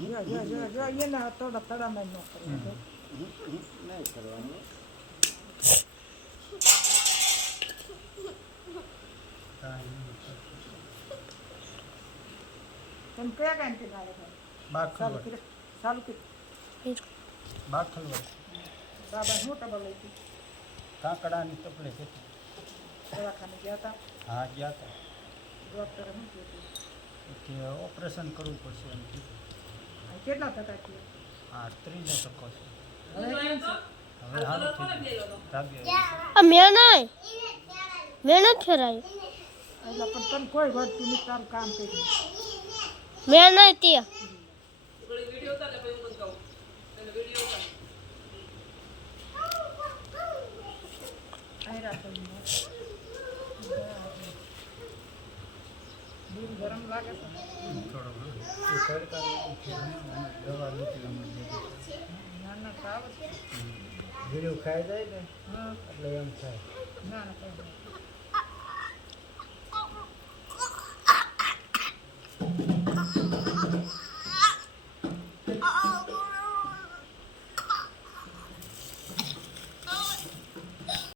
જો એના થોડા તળામાં ન કરે નહીં કરવાનું. તેમ કયા કાંઈ કે મારે ચાલુ કરે ચાલુ કરે બાખલવા બાબા હું ટબલ લઈ હતી કાકડાની તકલીફ હતી. દવાખાને ગયા હતા હા ગયા હતા ડૉક્ટરે શું કીધું કે ઓપરેશન કરવું પડશે એમ કીધું. કેટલા ટકા થયો હા 30% છે. હવે કેમ છે હવે સારું થઈ ગયું. મેં નથી ફેરાયું. એટલે પણ તને કોઈ વધતું નહીં તારું કામ કર્યું મેં નહીં તે દૂધ ગરમ લાગે છે દવા લીધી અમે ના ના ખાવ છે ગીર્યું ખાઈ જાય ને હા એટલે એમ થાય. ના ના